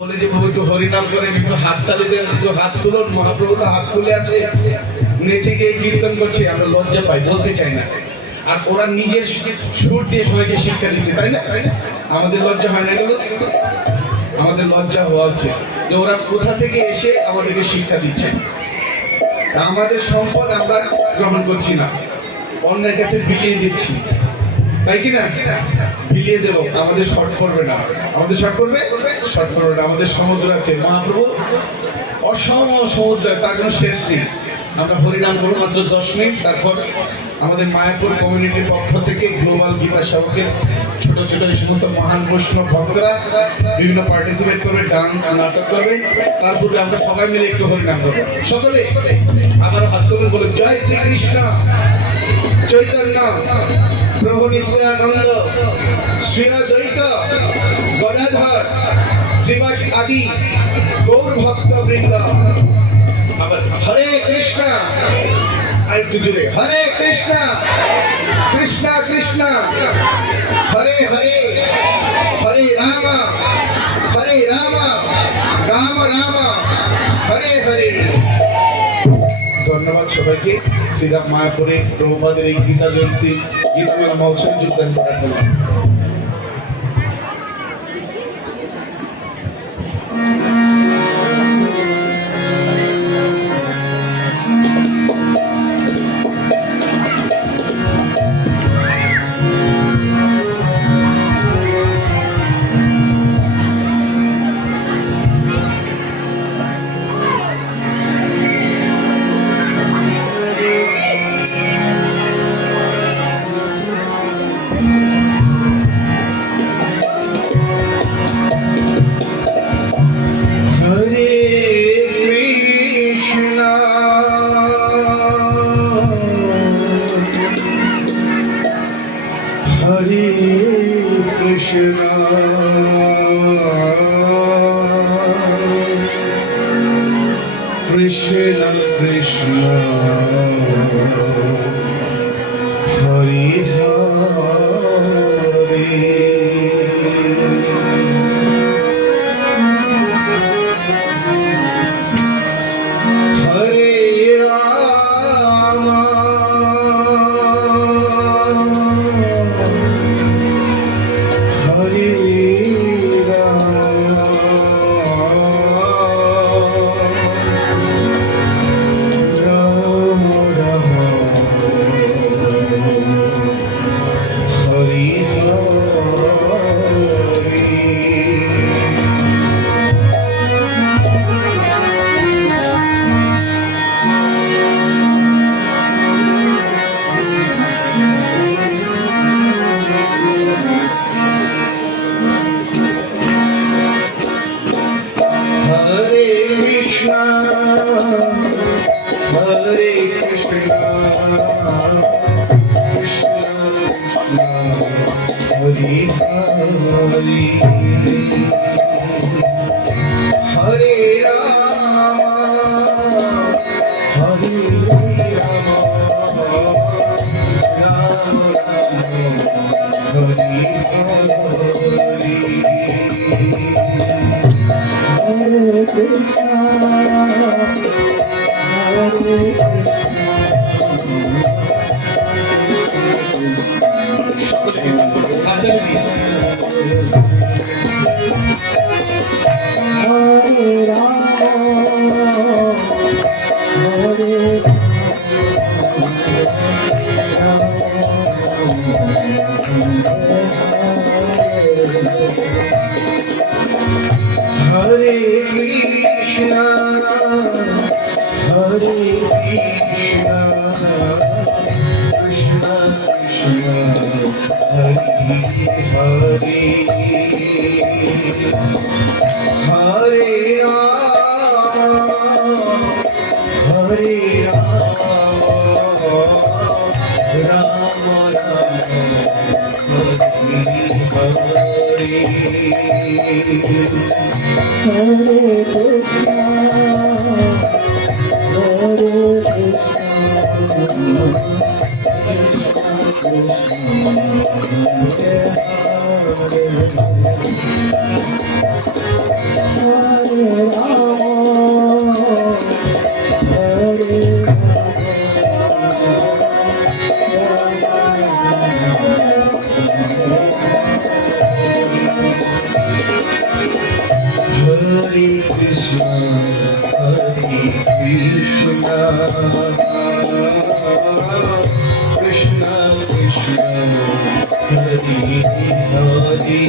বলে যে প্রভু একটু হরিনাম করেন, একটু হাত তালি দেন, একটু হাত তুলুন। মহাপ্রভু তো হাত তুলে আছে, নেচে গিয়ে কীর্তন করছে, আমরা লজ্জা পাই, বলতে চাই না। আর ওরা নিজের সুর দিয়ে সবাইকে শিক্ষা দিচ্ছে, তাই না? আমাদের লজ্জা হয় না এগুলো? আমাদের লজ্জা হওয়া উচিত যে ওরা কোথা থেকে এসে আমাদেরকে শিক্ষা দিচ্ছে। আমাদের সম্পদ আমরা গ্রহণ করছি না, অন্যের কাছে বিলিয়ে দিচ্ছি, তাই কি না? বিলিয়ে দেবো, আমাদের শর্ট করবে না। আমাদের শর্ট করবে? শর্ট করবে না। আমাদের সমুদ্র আছে, মহাপ্রভু অসম সমুদ্র, তার কোনো শেষ নেই। আমরা হরিনাম করবো মাত্র 10 মিনিট, তারপর আমাদের মায়াপুর কমিউনিটির পক্ষ থেকে গ্লোবাল গীতা সভকের ছোট ছোট এই সমস্ত মহান বৈষ্ণব ভক্তরা বিভিন্ন পার্টিসিপেট করবে, ডান্স নাটক করবে। তারপরে আমরা সবাই মিলে একটু হরিনাম করবো। সকলে আবারও হাত তুলে বলে জয় শ্রীকৃষ্ণ চৈতন্য প্রভু নিত্যানন্দ শ্রী দ্বৈত গদাধর শ্রীবাস আদি গৌর ভক্ত বৃন্দ। আবার হরে কৃষ্ণ, আর একটু জোরে হরে কৃষ্ণ কৃষ্ণ কৃষ্ণ হরে হরে, হরে রাম রাম রাম হরে হরে। ধন্যবাদ সবাইকে। শ্রীরাম মায়াপুরে প্রভুপাদের এই গীতা জয়ন্তী গীতামেলা মহোৎসবে যোগদান করার জন্য। Hare Krishna, Krishna Krishna, Hare Hare. Hare Hare Krishna, Hare Krishna, Krishna Krishna, Hare Hare,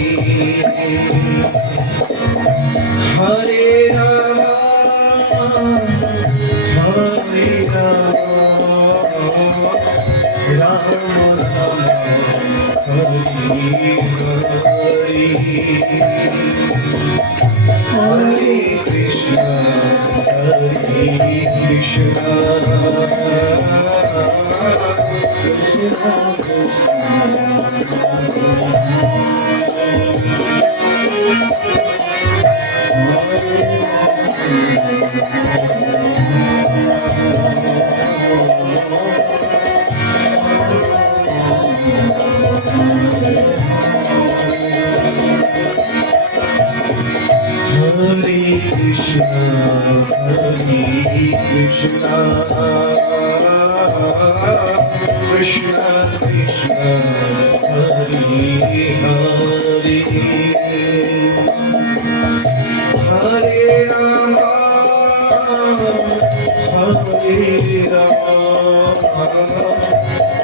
Hare Rama, Hare Rama,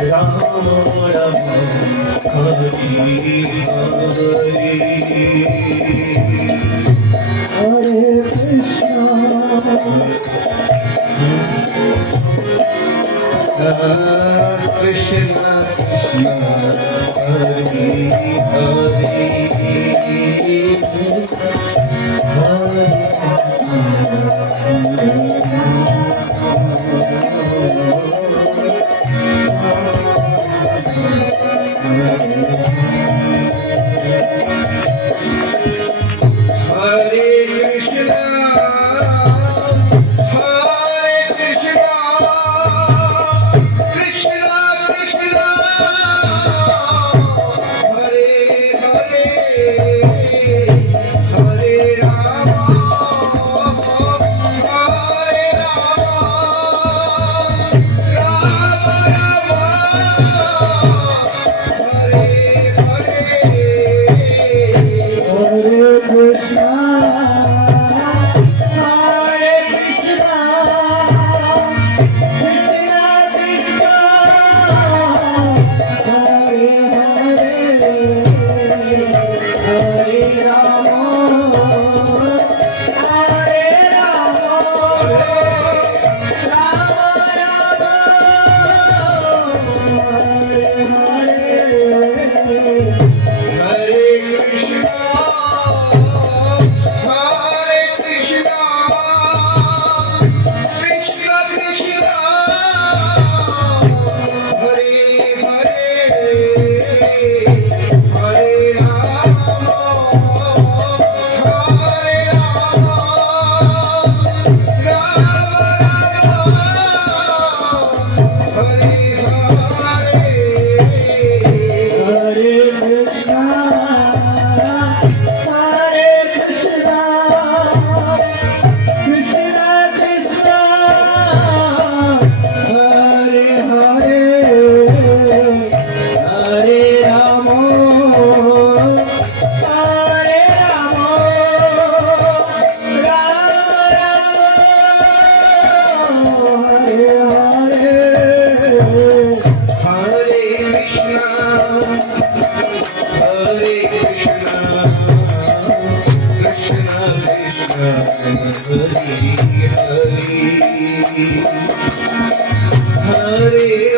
Rama Rama, Hare Hare, Hare Krishna, Hare Krishna, Krishna Krishna Krishna, Hare Hare, Hare Rama, Hare Rama, Rama Rama, Hare Hare, Hare Krishna, Krishna Krishna, Hare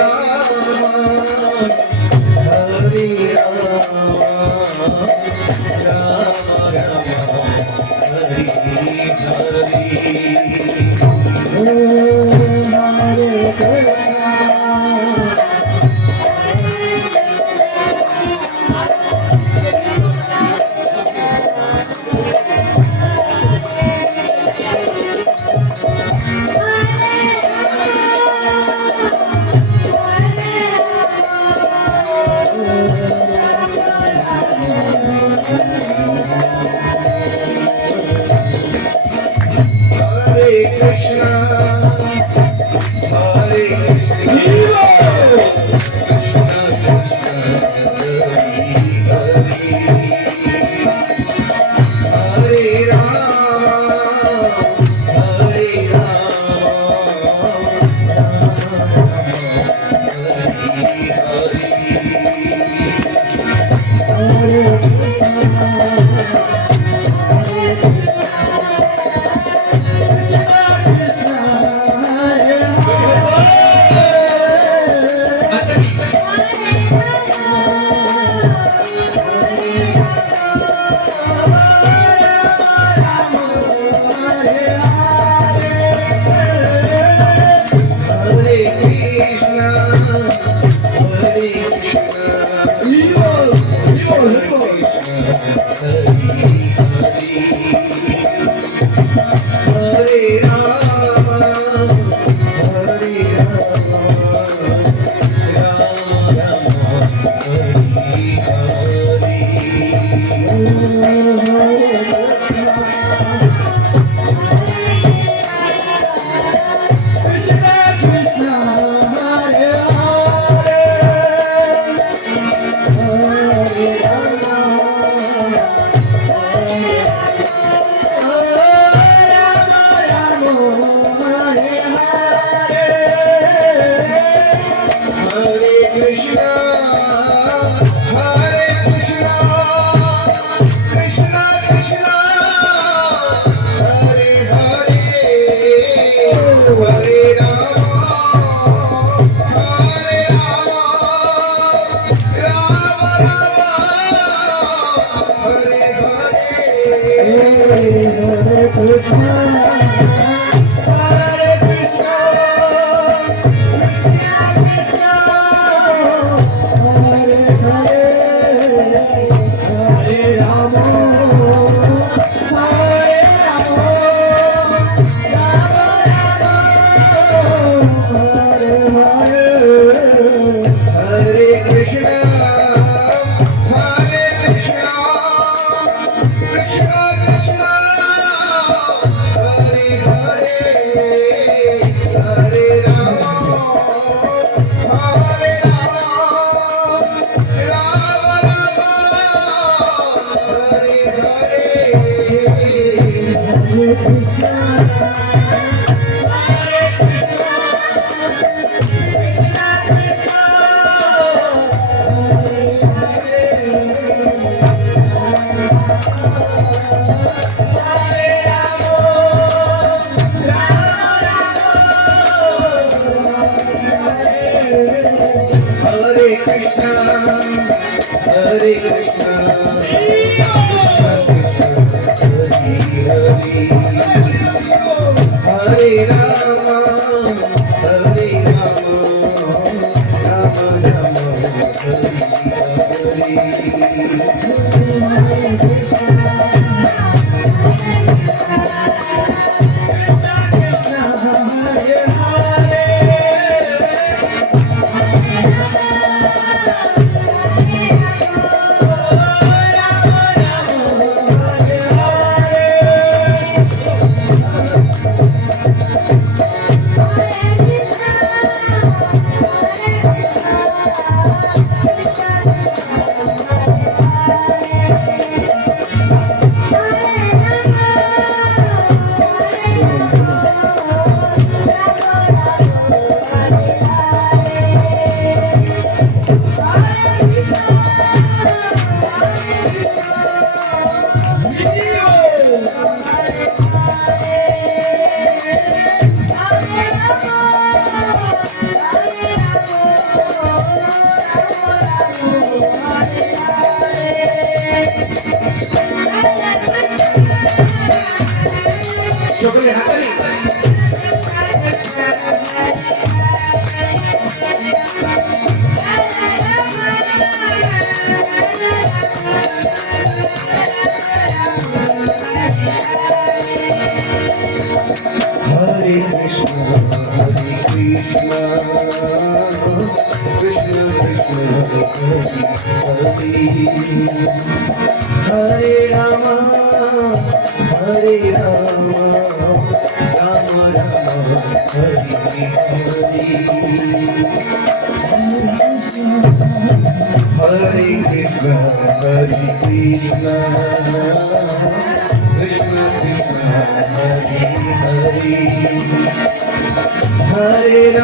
Hare Rama,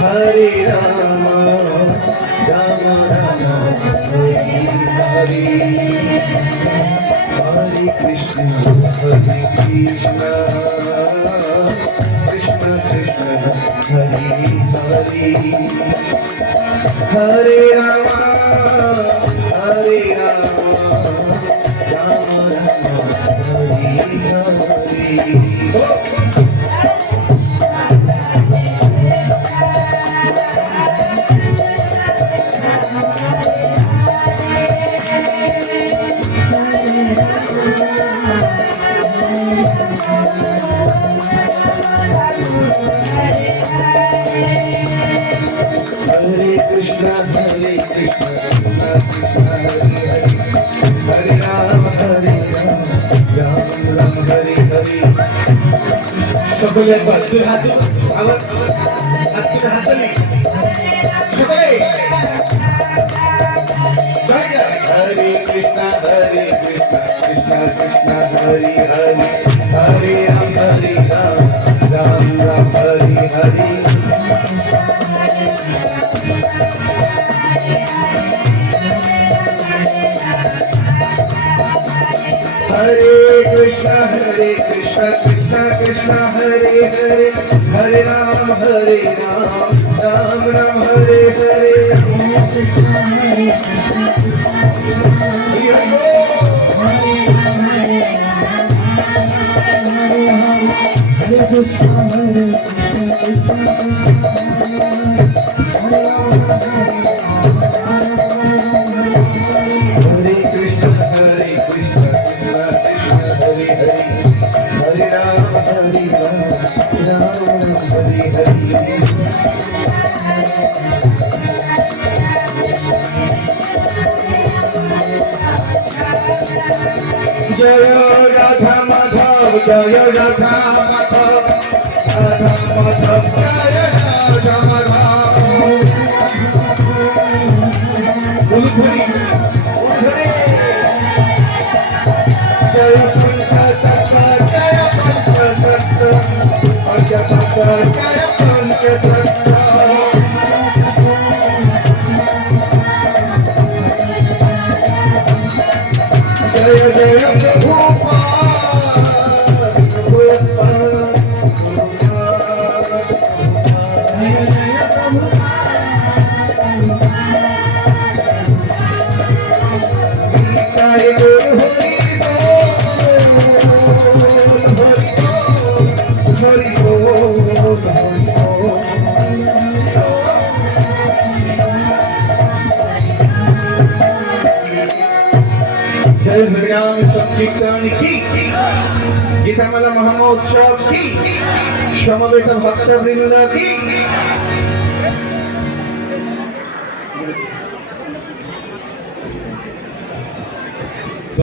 Hare Rama, Rama Rama, Hare Krishna, Hare Krishna, Krishna Krishna, Hare Ram, Hare Ram, Ram Ram, Hare Hare. সকলে একবার দুই হাত আবার হাত তুলে হাত তুলি সকলে হরে কৃষ্ণ হরে Krishna Krishna Krishna Hare Hare Hare Ram Ram Ram Hare Hare Hare Krishna, Krishna Krishna, Hare Hare, Hare Ram, Ram Ram, Hare Hare. Hare Krishna, Hare Krishna, Krishna Krishna, Hare Hare, Hare Ram, Ram Ram, Hare Hare. Jaya Radha Madhav, Jaya Radha Madhav, Radha Madhav, Jaya Radha Madhav. Ulthari, Ulthari. Jaya Pankatattva, Jaya Pankatattva, Pankatattva, Jaya Pankatattva. Jaya Jaya Prabhupada, Prabhupada, Jaya Jaya Prabhupada. Jaya Guru Hari Bol, Hari Bol, जय हरिनाम संकीर्तन की गीतामाला महामहोत्सव की समवेत भक्तवृंद की